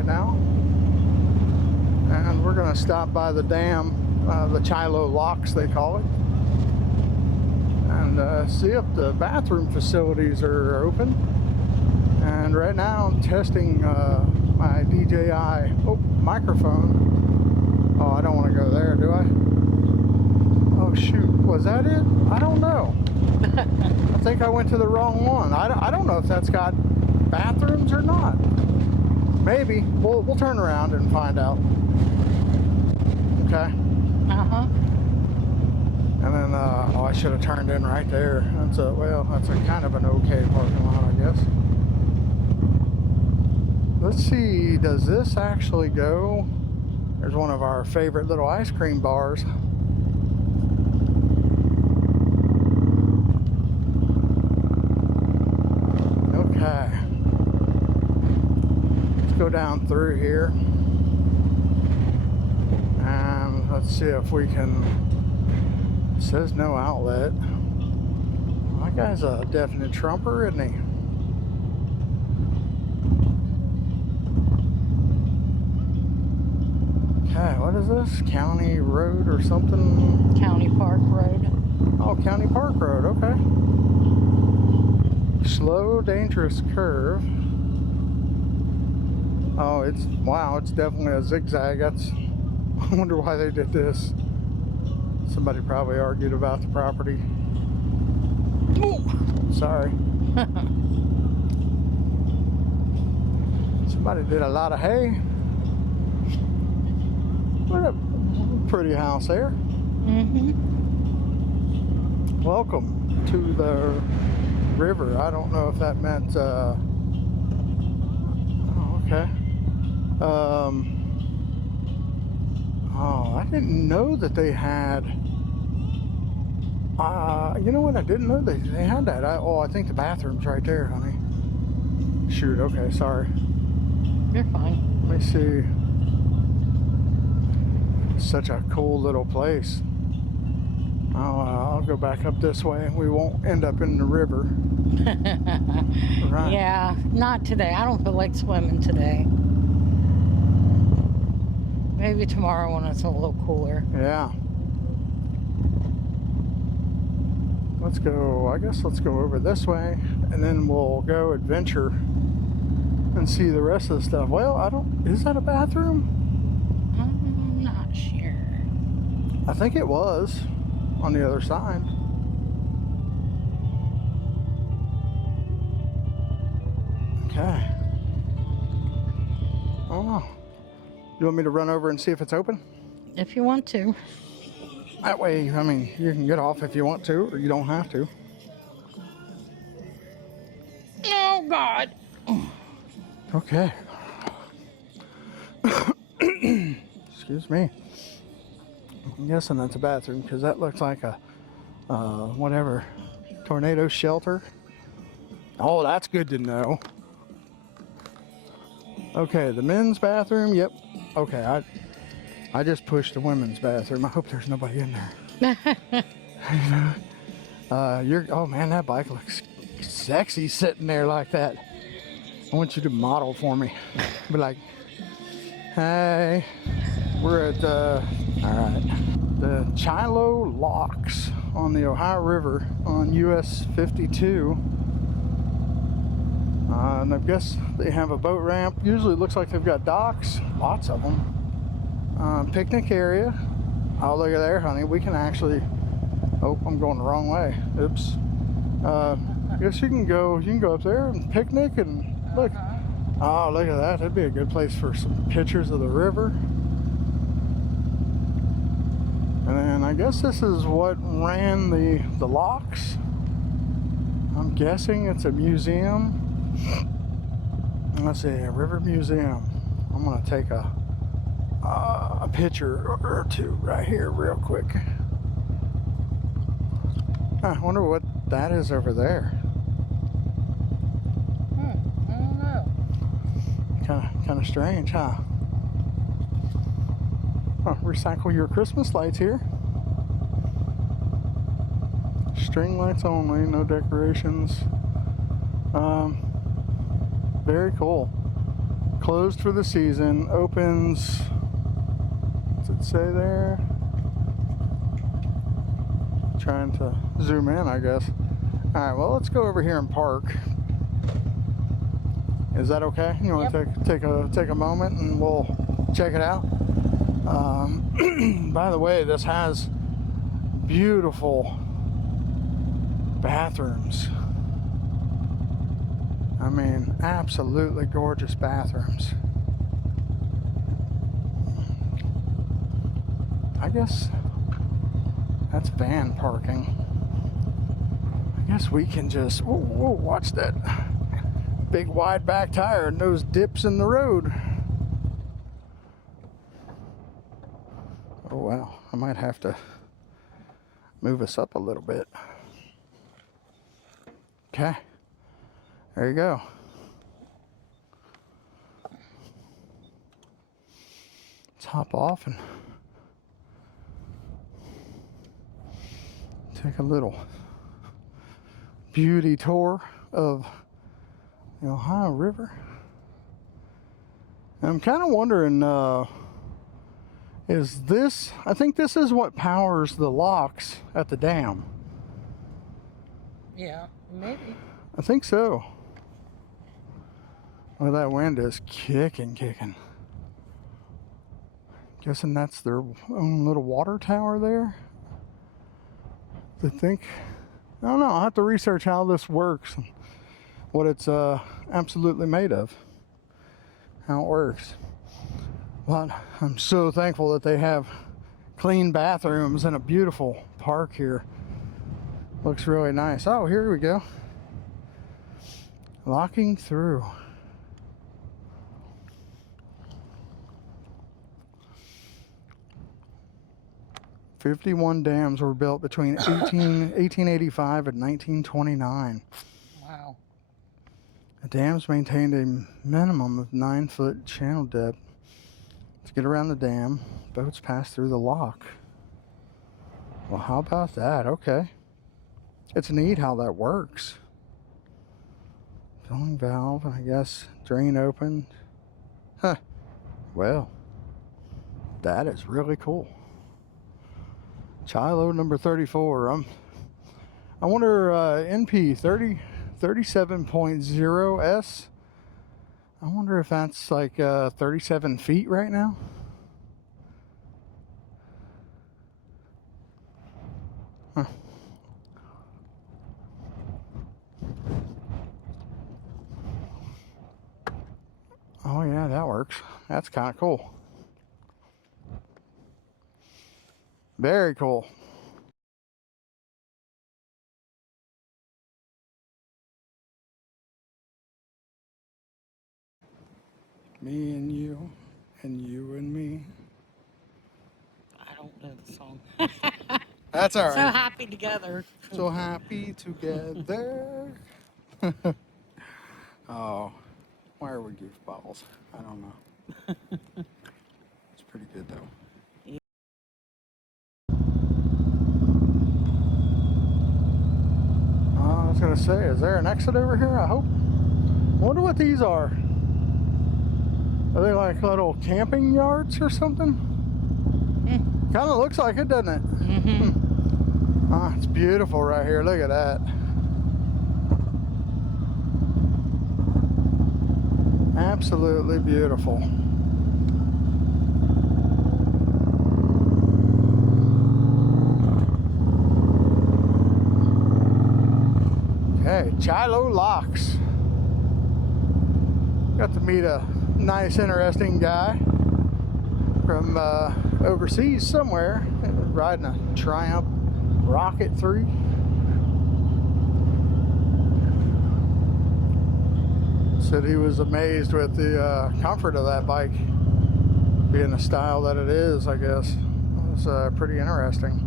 right now. And we're going to stop by the dam, the Chilo locks they call it, and see if the bathroom facilities are open. And right now I'm testing my DJI microphone. Oh, I don't want to go there, do I? Oh shoot, was that it? I don't know. I think I went to the wrong one. I don't know if that's got bathrooms or not. Maybe. We'll turn around and find out. Okay. Uh-huh. And then, oh, I should have turned in right there. That's a kind of an okay parking lot, I guess. Let's see, does this actually go? There's one of our favorite little ice cream bars. Okay. Let's go down through here. And let's see if we can. It says no outlet. That guy's a definite trumper, isn't he? Okay, what is this? County Road or something? County Park Road. Oh, County Park Road, okay. Slow, dangerous curve. Oh, it's definitely a zigzag. That's, I wonder why they did this. Somebody probably argued about the property. Ooh. Sorry. Somebody did a lot of hay. What a pretty house there. Mm-hmm. Welcome to the river. I don't know if that meant, oh, okay. Oh, I didn't know that they had, you know what, I didn't know they had that. I think the bathroom's right there, honey. Shoot, okay, sorry. You're fine. Let me see. Such a cool little place. I'll go back up this way. We won't end up in the river. Right. Yeah, not today. I don't feel like swimming today. Maybe tomorrow when it's a little cooler. Yeah. Let's go, I guess let's go over this way, and then we'll go adventure and see the rest of the stuff. Well, is that a bathroom? I'm not sure. I think it was on the other side. Okay. Oh, you want me to run over and see if it's open? If you want to. That way, I mean, you can get off if you want to, or you don't have to. Oh, God. Okay. Excuse me. I'm guessing that's a bathroom because that looks like a, whatever, tornado shelter. Oh, that's good to know. Okay, the men's bathroom, yep. Okay, I just pushed the women's bathroom. I hope there's nobody in there. Oh man, that bike looks sexy sitting there like that. I want you to model for me. Be like, hey, we're at all right, the Chilo locks on the Ohio River on US 52. And I guess they have a boat ramp. Usually it looks like they've got docks, lots of them. Picnic area. Oh, look at there, honey. We can actually, oh, I'm going the wrong way. Oops. I guess you can go up there and picnic and look. Oh, look at that. That'd be a good place for some pictures of the river. And then I guess this is what ran the locks. I'm guessing it's a museum. Let's see, a river museum. I'm gonna take a picture or two right here real quick. I wonder what that is over there. I don't know. Kind of strange, huh? Oh, recycle your Christmas lights here. String lights only, no decorations. Very cool. Closed for the season. Opens, what's it say there? Trying to zoom in, I guess. All right, well, let's go over here and park. Is that okay? You want to take a moment and we'll check it out? By the way, this has beautiful bathrooms. I mean, absolutely gorgeous bathrooms. I guess that's van parking. I guess we can just, whoa, watch that big wide back tire and those dips in the road. Oh wow, I might have to move us up a little bit. Okay, there you go. Let's hop off and take a little beauty tour of the Ohio River. I'm kind of wondering, is this, I think this is what powers the locks at the dam. Yeah, maybe. I think so. Well, that wind is kicking. Guessing that's their own little water tower there. I think, I don't know, I'll have to research how this works, what it's absolutely made of, how it works. But I'm so thankful that they have clean bathrooms and a beautiful park here. Looks really nice. Oh, here we go. Locking through. "51 dams were built between 1885 and 1929. Wow. The dams maintained a minimum of 9-foot channel depth. To get around the dam, boats pass through the lock." Well, how about that? Okay. It's neat how that works. Filling valve, I guess, drain open. Huh. Well, that is really cool. Chilo number 34. I wonder, NP 37.0S. I wonder if that's like 37 feet right now. Huh. Oh yeah, that works. That's kind of cool. Very cool. Me and you and me. I don't know the song. That's all right. So happy together. So happy together. Oh, why are we goofballs? I don't know. It's pretty good though. I was gonna say, is there an exit over here? I hope. I wonder what these are. Are they like little camping yards or something? Kind of looks like it, doesn't it? Ah, it's beautiful right here. Look at that. Absolutely beautiful. Okay, Chilo Locks. Got to meet a nice, interesting guy from overseas somewhere, riding a Triumph Rocket 3. Said he was amazed with the comfort of that bike, being the style that it is, I guess. It was pretty interesting.